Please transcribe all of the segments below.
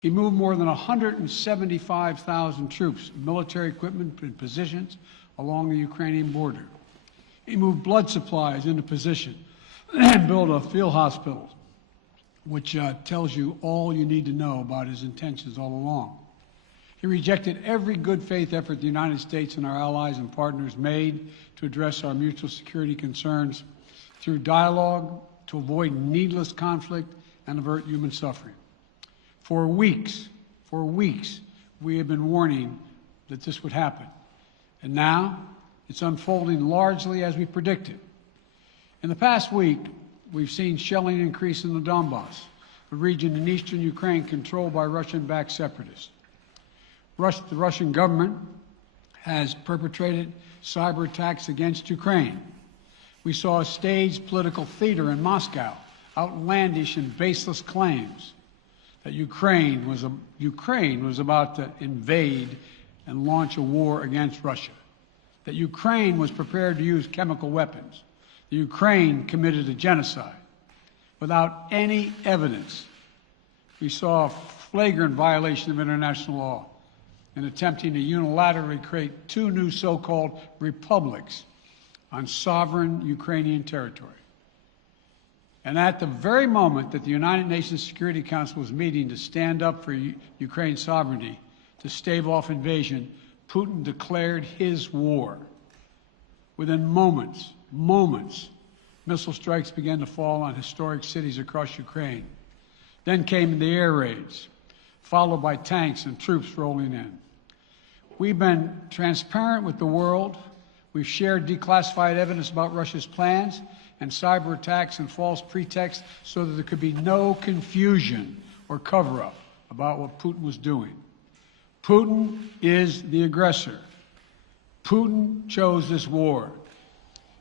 He moved more than 175,000 troops, military equipment, and positions along the Ukrainian border. He moved blood supplies into position and built a field hospital, which tells you all you need to know about his intentions all along. He rejected every good faith effort the United States and our allies and partners made to address our mutual security concerns through dialogue to avoid needless conflict and avert human suffering. For weeks, we have been warning that this would happen. And now it's unfolding largely as we predicted. In the past week, we've seen shelling increase in the Donbass, a region in eastern Ukraine controlled by Russian-backed separatists. The Russian government has perpetrated cyber attacks against Ukraine. We saw a staged political theater in Moscow, outlandish and baseless claims that Ukraine was about to invade and launch a war against Russia, that Ukraine was prepared to use chemical weapons, that Ukraine committed a genocide without any evidence. We saw a flagrant violation of international law in attempting to unilaterally create two new so-called republics on sovereign Ukrainian territory. And at the very moment that the United Nations Security Council was meeting to stand up for Ukraine's sovereignty, to stave off invasion, Putin declared his war. Within moments, missile strikes began to fall on historic cities across Ukraine. Then came the air raids, followed by tanks and troops rolling in. We've been transparent with the world. We've shared declassified evidence about Russia's plans and cyber attacks and false pretexts so that there could be no confusion or cover-up about what Putin was doing. Putin is the aggressor. Putin chose this war,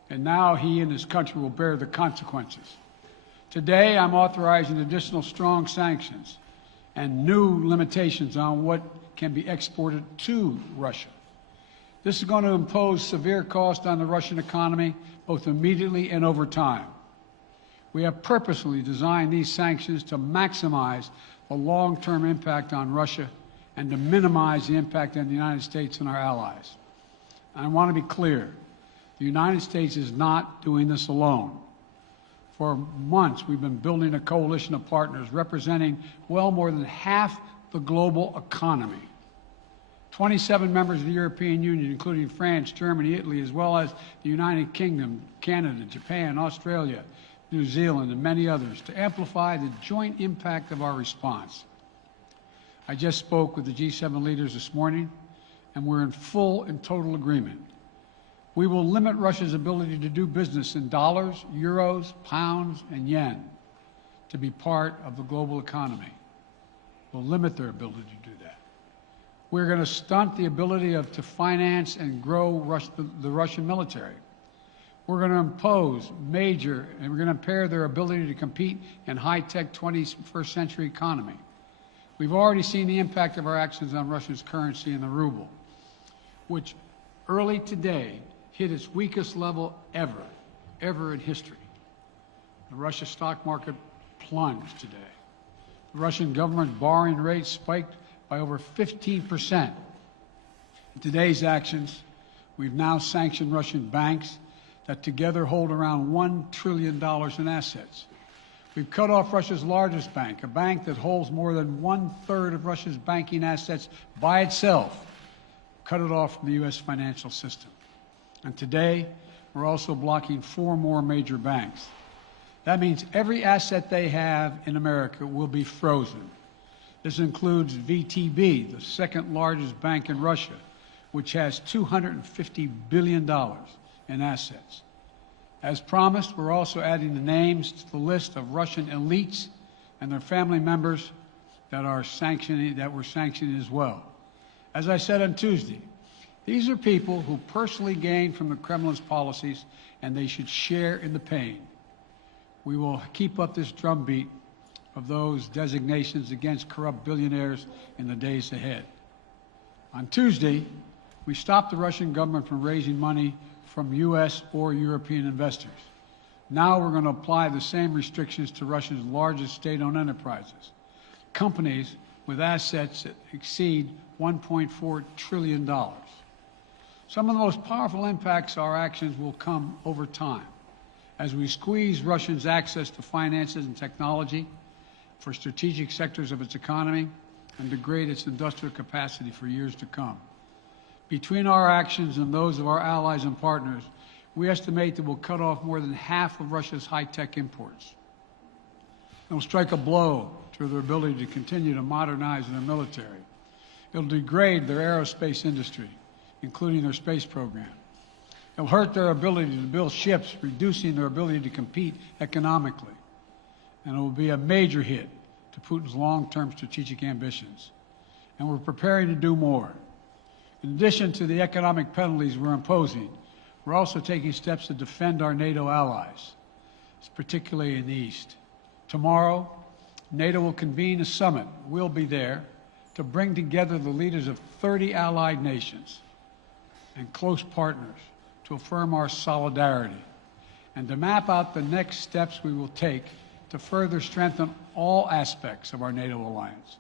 and now he and his country will bear the consequences. Today, I'm authorizing additional strong sanctions and new limitations on what can be exported to Russia. This is going to impose severe cost on the Russian economy, both immediately and over time. We have purposely designed these sanctions to maximize the long-term impact on Russia and to minimize the impact on the United States and our allies. And I want to be clear, the United States is not doing this alone. For months, we've been building a coalition of partners representing well more than half the global economy. 27 members of the European Union, including France, Germany, Italy, as well as the United Kingdom, Canada, Japan, Australia, New Zealand, and many others, to amplify the joint impact of our response. I just spoke with the G7 leaders this morning, and we're in full and total agreement. We will limit Russia's ability to do business in dollars, euros, pounds, and yen to be part of the global economy. We'll limit their ability to do that. We're going to stunt the ability to finance and grow the Russian military. We're going to impose and we're going to impair their ability to compete in high-tech 21st century economy. We've already seen the impact of our actions on Russia's currency and the ruble, which early today hit its weakest level ever in history. The Russian stock market plunged today. The Russian government borrowing rate spiked by over 15%. In today's actions, we've now sanctioned Russian banks that together hold around $1 trillion in assets. We've cut off Russia's largest bank, a bank that holds more than 1/3 of Russia's banking assets by itself, cut it off from the U.S. financial system. And today, we're also blocking 4 more major banks. That means every asset they have in America will be frozen. This includes VTB, the second largest bank in Russia, which has $250 billion in assets. As promised, we're also adding the names to the list of Russian elites and their family members that we're sanctioning as well. As I said on Tuesday, these are people who personally gain from the Kremlin's policies, and they should share in the pain. We will keep up this drumbeat of those designations against corrupt billionaires in the days ahead. On Tuesday, we stopped the Russian government from raising money from U.S. or European investors. Now we're going to apply the same restrictions to Russia's largest state-owned enterprises, companies with assets that exceed $1.4 trillion. Some of the most powerful impacts of our actions will come over time as we squeeze Russia's access to finances and technology for strategic sectors of its economy and degrade its industrial capacity for years to come. Between our actions and those of our allies and partners, we estimate that we'll cut off more than half of Russia's high-tech imports. It will strike a blow to their ability to continue to modernize their military. It will degrade their aerospace industry, including their space program. It will hurt their ability to build ships, reducing their ability to compete economically. And it will be a major hit to Putin's long-term strategic ambitions. And we're preparing to do more. In addition to the economic penalties we're imposing, we're also taking steps to defend our NATO allies, particularly in the East. Tomorrow, NATO will convene a summit. We'll be there to bring together the leaders of 30 allied nations and close partners to affirm our solidarity and to map out the next steps we will take to further strengthen all aspects of our NATO alliance.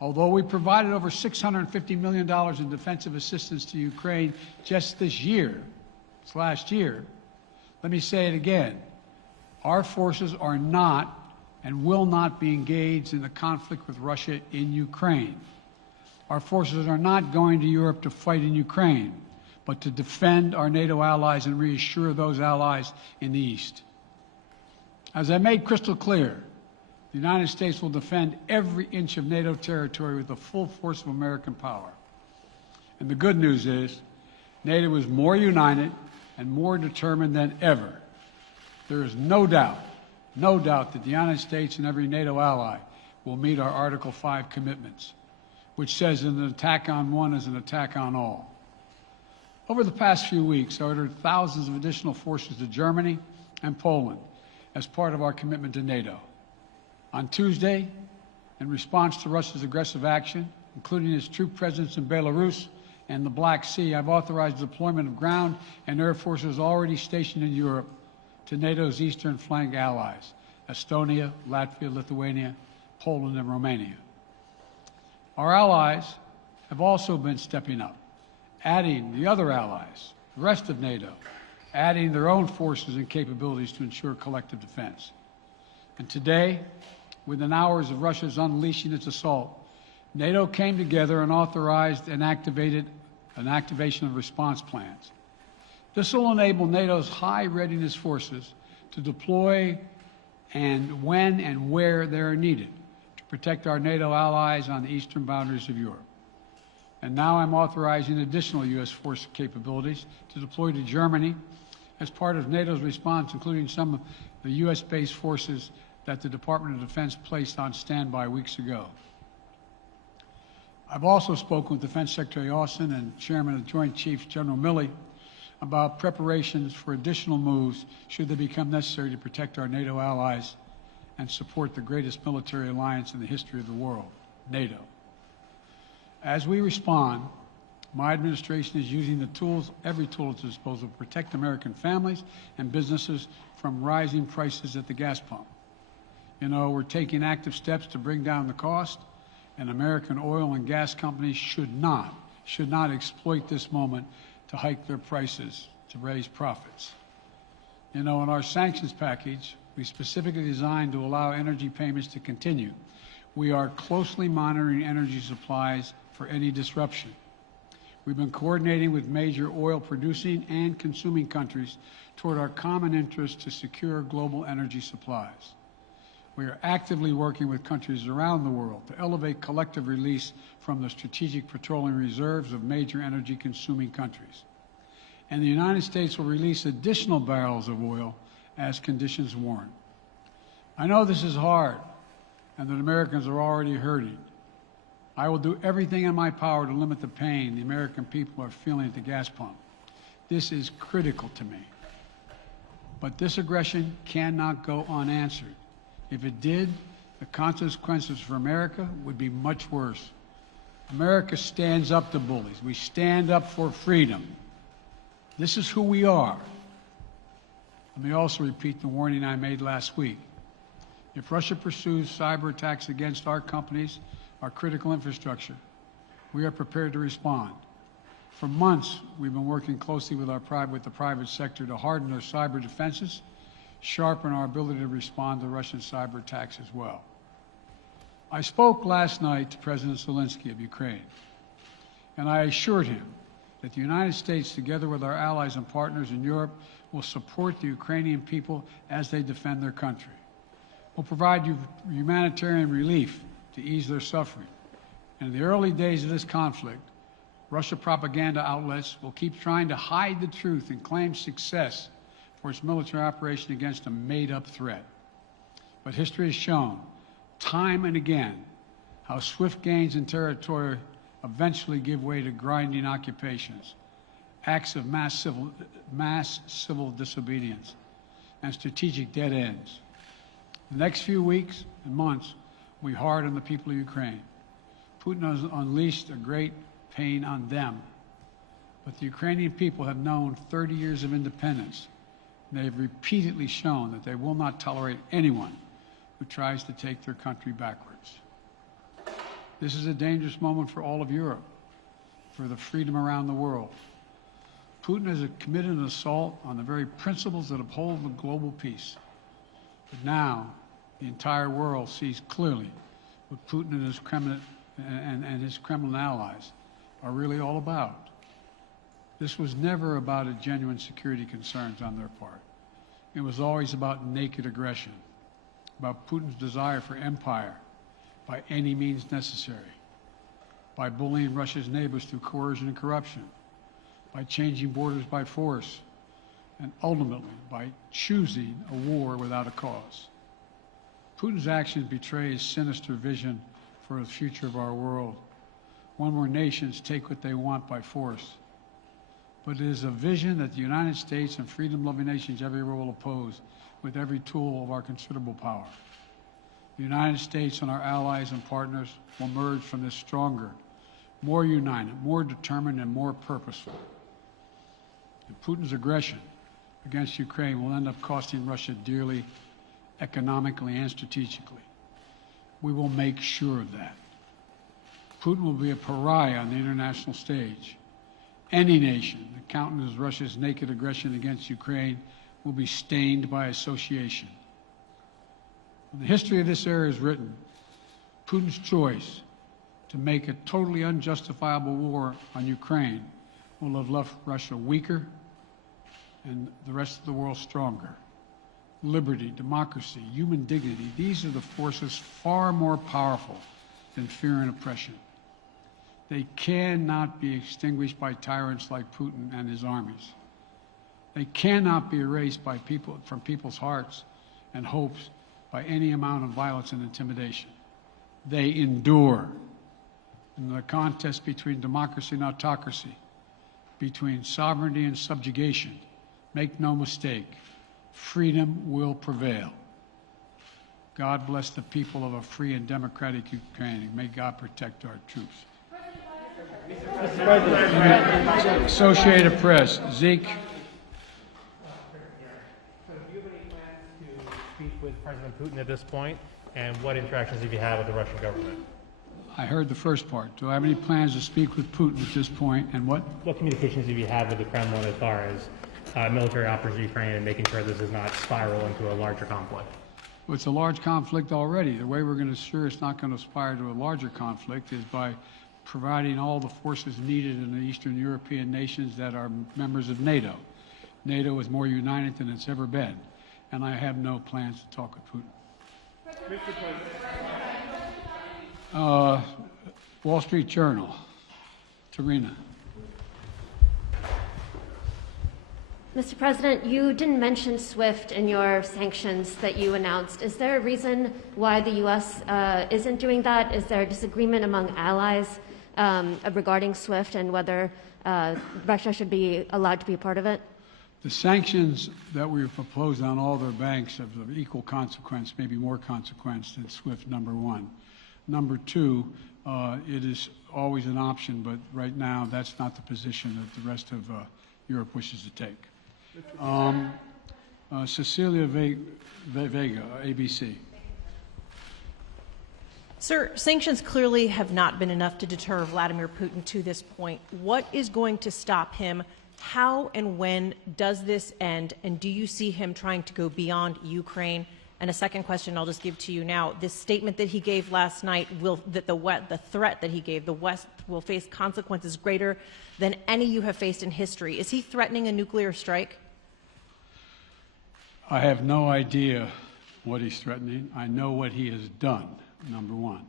Although we provided over $650 million in defensive assistance to Ukraine just this last year, let me say it again. Our forces are not and will not be engaged in the conflict with Russia in Ukraine. Our forces are not going to Europe to fight in Ukraine, but to defend our NATO allies and reassure those allies in the East. As I made crystal clear, the United States will defend every inch of NATO territory with the full force of American power. And the good news is, NATO is more united and more determined than ever. There is no doubt that the United States and every NATO ally will meet our Article 5 commitments, which says that an attack on one is an attack on all. Over the past few weeks, I ordered thousands of additional forces to Germany and Poland as part of our commitment to NATO. On Tuesday, in response to Russia's aggressive action, including its troop presence in Belarus and the Black Sea, I've authorized the deployment of ground and air forces already stationed in Europe to NATO's eastern flank allies, Estonia, Latvia, Lithuania, Poland, and Romania. Our allies have also been stepping up, adding the other allies, the rest of NATO, adding their own forces and capabilities to ensure collective defense. And today, within hours of Russia's unleashing its assault, NATO came together and authorized and activated an activation of response plans. This will enable NATO's high readiness forces to deploy and when and where they are needed to protect our NATO allies on the eastern boundaries of Europe. And now I'm authorizing additional U.S. force capabilities to deploy to Germany as part of NATO's response, including some of the U.S.-based forces that the Department of Defense placed on standby weeks ago. I've also spoken with Defense Secretary Austin and Chairman of the Joint Chiefs, General Milley, about preparations for additional moves should they become necessary to protect our NATO allies and support the greatest military alliance in the history of the world, NATO. As we respond, my administration is using the tools, every tool at its disposal, to protect American families and businesses from rising prices at the gas pump. You know, we're taking active steps to bring down the cost, and American oil and gas companies should not exploit this moment to hike their prices to raise profits. You know, in our sanctions package, we specifically designed to allow energy payments to continue. We are closely monitoring energy supplies for any disruption. We've been coordinating with major oil producing and consuming countries toward our common interest to secure global energy supplies. We are actively working with countries around the world to elevate collective release from the strategic petroleum reserves of major energy-consuming countries. And the United States will release additional barrels of oil as conditions warrant. I know this is hard and that Americans are already hurting. I will do everything in my power to limit the pain the American people are feeling at the gas pump. This is critical to me. But this aggression cannot go unanswered. If it did, the consequences for America would be much worse. America stands up to bullies. We stand up for freedom. This is who we are. Let me also repeat the warning I made last week. If Russia pursues cyber attacks against our companies, our critical infrastructure, we are prepared to respond. For months, we've been working closely with the private sector to harden our cyber defenses, sharpen our ability to respond to Russian cyber attacks as well. I spoke last night to President Zelensky of Ukraine, and I assured him that the United States, together with our allies and partners in Europe, will support the Ukrainian people as they defend their country. We'll provide humanitarian relief to ease their suffering. And in the early days of this conflict, Russian propaganda outlets will keep trying to hide the truth and claim success for its military operation against a made-up threat. But history has shown, time and again, how swift gains in territory eventually give way to grinding occupations, acts of mass civil disobedience, and strategic dead ends. The next few weeks and months will be hard on the people of Ukraine. Putin has unleashed a great pain on them, but the Ukrainian people have known 30 years of independence. They have repeatedly shown that they will not tolerate anyone who tries to take their country backwards. This is a dangerous moment for all of Europe, for the freedom around the world. Putin has committed an assault on the very principles that uphold the global peace. But now, the entire world sees clearly what Putin and his Kremlin allies are really all about. This was never about a genuine security concerns on their part. It was always about naked aggression, about Putin's desire for empire by any means necessary, by bullying Russia's neighbors through coercion and corruption, by changing borders by force, and ultimately by choosing a war without a cause. Putin's actions betray his sinister vision for the future of our world, one where nations take what they want by force. But it is a vision that the United States and freedom-loving nations everywhere will oppose with every tool of our considerable power. The United States and our allies and partners will emerge from this stronger, more united, more determined, and more purposeful. And Putin's aggression against Ukraine will end up costing Russia dearly, economically and strategically. We will make sure of that. Putin will be a pariah on the international stage. Any nation that countenances Russia's naked aggression against Ukraine will be stained by association. When the history of this era is written, Putin's choice to make a totally unjustifiable war on Ukraine will have left Russia weaker and the rest of the world stronger. Liberty, democracy, human dignity, these are the forces far more powerful than fear and oppression. They cannot be extinguished by tyrants like Putin and his armies. They cannot be erased by from people's hearts and hopes by any amount of violence and intimidation. They endure. In the contest between democracy and autocracy, between sovereignty and subjugation, make no mistake, freedom will prevail. God bless the people of a free and democratic Ukraine, and may God protect our troops. Mr. President. Associated Press, Zeke. So do you have any plans to speak with President Putin at this point? And what interactions have you had with the Russian government? I heard the first part. Do I have any plans to speak with Putin at this point, and what? What communications have you had with the Kremlin as far as military operations in Ukraine and making sure this does not spiral into a larger conflict? Well, it's a large conflict already. The way we're going to ensure it's not going to aspire to a larger conflict is by providing all the forces needed in the Eastern European nations that are members of Nato. NATO is more united than it's ever been, and I have no plans to talk with Putin. Mr. President. Wall Street Journal, Tarina. Mr. President, you didn't mention SWIFT in your sanctions that you announced. Is there a reason why the U.S. Isn't doing that? Is there a disagreement among allies regarding SWIFT and whether Russia should be allowed to be a part of it? The sanctions that we've proposed on all their banks are of equal consequence, maybe more consequence than SWIFT, number one. Number two, it is always an option, but right now that's not the position that the rest of Europe wishes to take. Cecilia Vega, ABC. Sir, sanctions clearly have not been enough to deter Vladimir Putin to this point. What is going to stop him? How and when does this end? And do you see him trying to go beyond Ukraine? And a second question I'll just give to you now. This statement that he gave last night, the threat that he gave, the West will face consequences greater than any you have faced in history. Is he threatening a nuclear strike? I have no idea what he's threatening. I know what he has done, number one.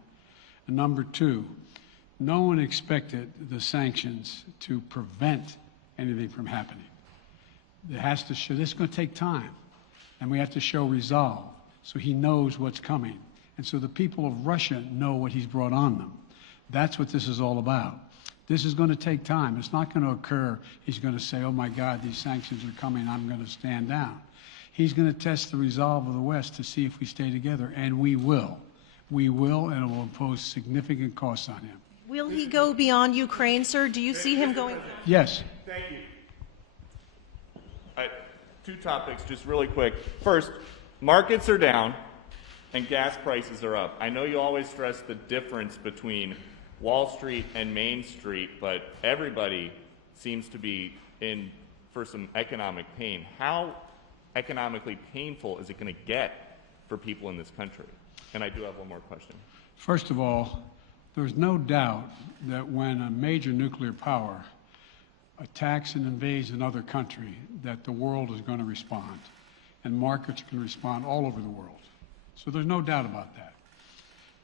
And number two, no one expected the sanctions to prevent anything from happening. It has to show, this is going to take time, and we have to show resolve so he knows what's coming. And so the people of Russia know what he's brought on them. That's what this is all about. This is going to take time. It's not going to occur, he's going to say, oh my God, these sanctions are coming, I'm going to stand down. He's going to test the resolve of the West to see if we stay together, and we will. We will, and it will impose significant costs on him. Will he go beyond Ukraine, sir? Do you see him going? Yes. Thank you. Two topics, just really quick. First, markets are down and gas prices are up. I know you always stress the difference between Wall Street and Main Street, but everybody seems to be in for some economic pain. How economically painful is it going to get for people in this country? And I do have one more question. First of all, there's no doubt that when a major nuclear power attacks and invades another country, that the world is going to respond, and markets can respond all over the world. So there's no doubt about that,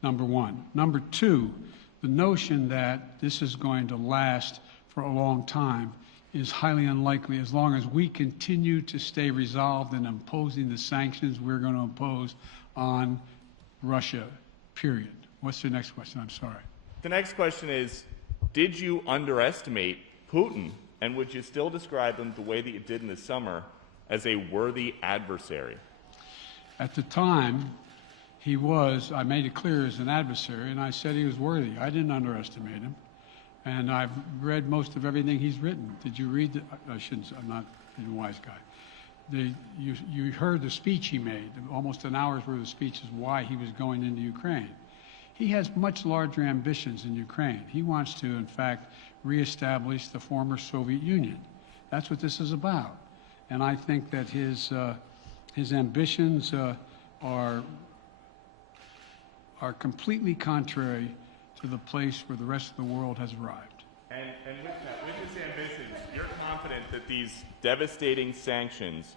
number one. Number two, the notion that this is going to last for a long time is highly unlikely as long as we continue to stay resolved in imposing the sanctions we're going to impose on Russia, period. What's the next question? I'm sorry. The next question is, did you underestimate Putin, and would you still describe him the way that you did in the summer as a worthy adversary? At the time, he was, I made it clear, as an adversary, and I said he was worthy. I didn't underestimate him. And I've read most of everything he's written. Did you read? I shouldn't. I'm not a wise guy. You heard the speech he made. Almost an hour's worth of speech is why he was going into Ukraine. He has much larger ambitions in Ukraine. He wants to, in fact, reestablish the former Soviet Union. That's what this is about. And I think that his ambitions are completely contrary to the place where the rest of the world has arrived. And with his ambitions, you're confident that these devastating sanctions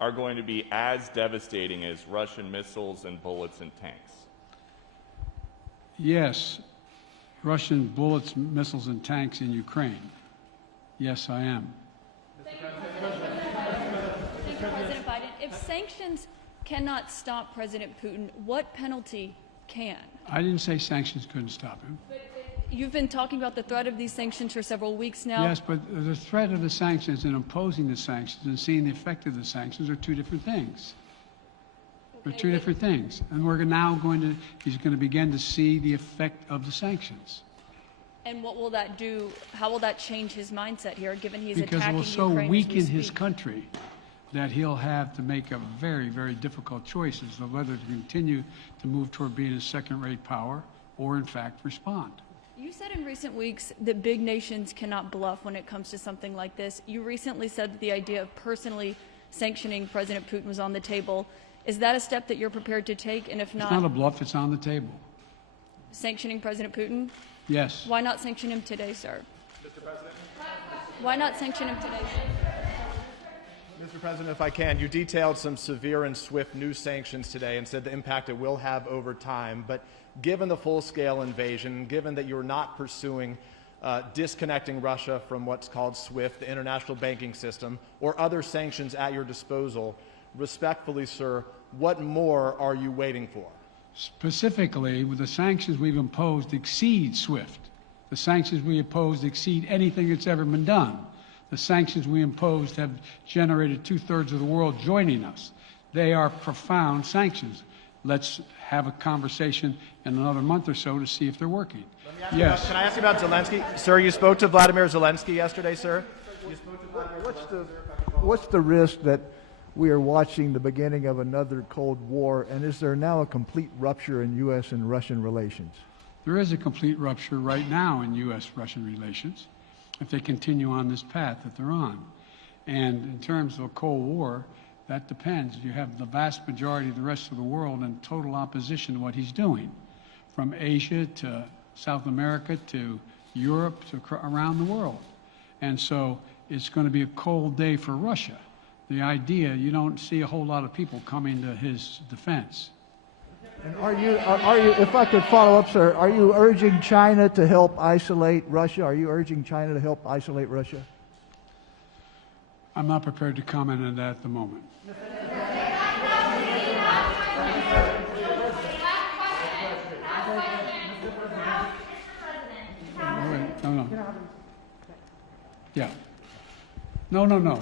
are going to be as devastating as Russian missiles and bullets and tanks? Yes, Russian bullets, missiles, and tanks in Ukraine. Yes, I am. Thank you, President Biden. If sanctions cannot stop President Putin, what penalty can? I didn't say sanctions couldn't stop him. You've been talking about the threat of these sanctions for several weeks now. Yes, but the threat of the sanctions and imposing the sanctions and seeing the effect of the sanctions are two different things. They're two different things. And we're now he's going to begin to see the effect of the sanctions. And what will that do? How will that change his mindset here, given he's Because it attacking will so Ukraine as we weaken his speak? country that he'll have to make a very, very difficult choices of whether to continue to move toward being a second-rate power or, in fact, respond. You said in recent weeks that big nations cannot bluff when it comes to something like this. You recently said that the idea of personally sanctioning President Putin was on the table. Is that a step that you're prepared to take? And if It's not a bluff, it's on the table. sanctioning President Putin? Yes. Why not sanction him today, sir? Mr. President? Why not sanction him today, sir? Mr. President, if I can, you detailed some severe and swift new sanctions today and said the impact it will have over time. But given the full-scale invasion, given that you're not pursuing disconnecting Russia from what's called SWIFT, the international banking system, or other sanctions at your disposal, respectfully, sir, what more are you waiting for? Specifically, with the sanctions we've imposed exceed SWIFT. The sanctions we imposed exceed anything that's ever been done. The sanctions we imposed have generated two-thirds of the world joining us. They are profound sanctions. Let's have a conversation in another month or so to see if they're working. Yes. Can I ask you about Zelensky? Sir, you spoke to Vladimir Zelensky yesterday, sir? What's the risk that we are watching the beginning of another Cold War, and is there now a complete rupture in U.S. and Russian relations? There is a complete rupture right now in U.S.-Russian relations if they continue on this path that they're on. And in terms of a Cold War, that depends. You have the vast majority of the rest of the world in total opposition to what he's doing, from Asia to South America to Europe to around the world. And so it's going to be a cold day for Russia. The idea, you don't see a whole lot of people coming to his defense. And are you, if I could follow up, sir, are you urging China to help isolate Russia? Are you urging China to help isolate Russia? I'm not prepared to comment on that at the moment. No. Yeah. No.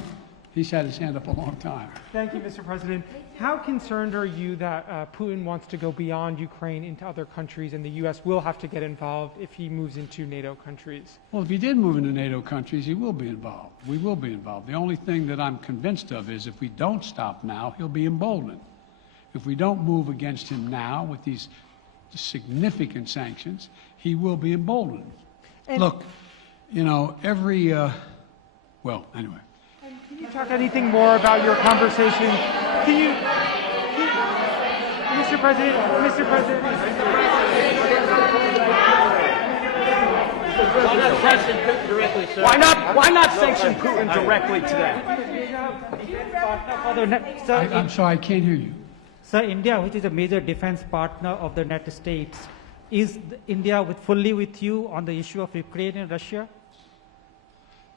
He's had his hand up a long time. Thank you, Mr. President. How concerned are you that Putin wants to go beyond Ukraine into other countries, and the U.S. will have to get involved if he moves into NATO countries? Well, if he did move into NATO countries, he will be involved. We will be involved. The only thing that I'm convinced of is if we don't stop now, he'll be emboldened. If we don't move against him now with these significant sanctions, he will be emboldened. And look, well, anyway. Can you talk anything more about your conversation? Mr. President. Why not sanction Putin directly today? I'm sorry, I can't hear you. Sir, India, which is a major defense partner of the United States, is India fully with you on the issue of Ukraine and Russia?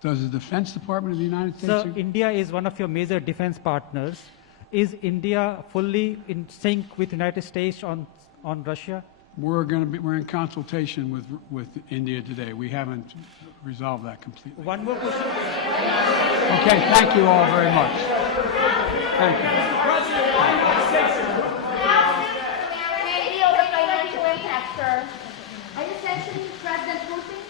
Does the Defense Department of the United States... Sir, India is one of your major defense partners. Is India fully in sync with the United States on Russia? We're in consultation with India today. We haven't resolved that completely. One more question. Okay, thank you all very much. Thank you. May I yield the financial impact, sir? Are you sanctioning President Putin?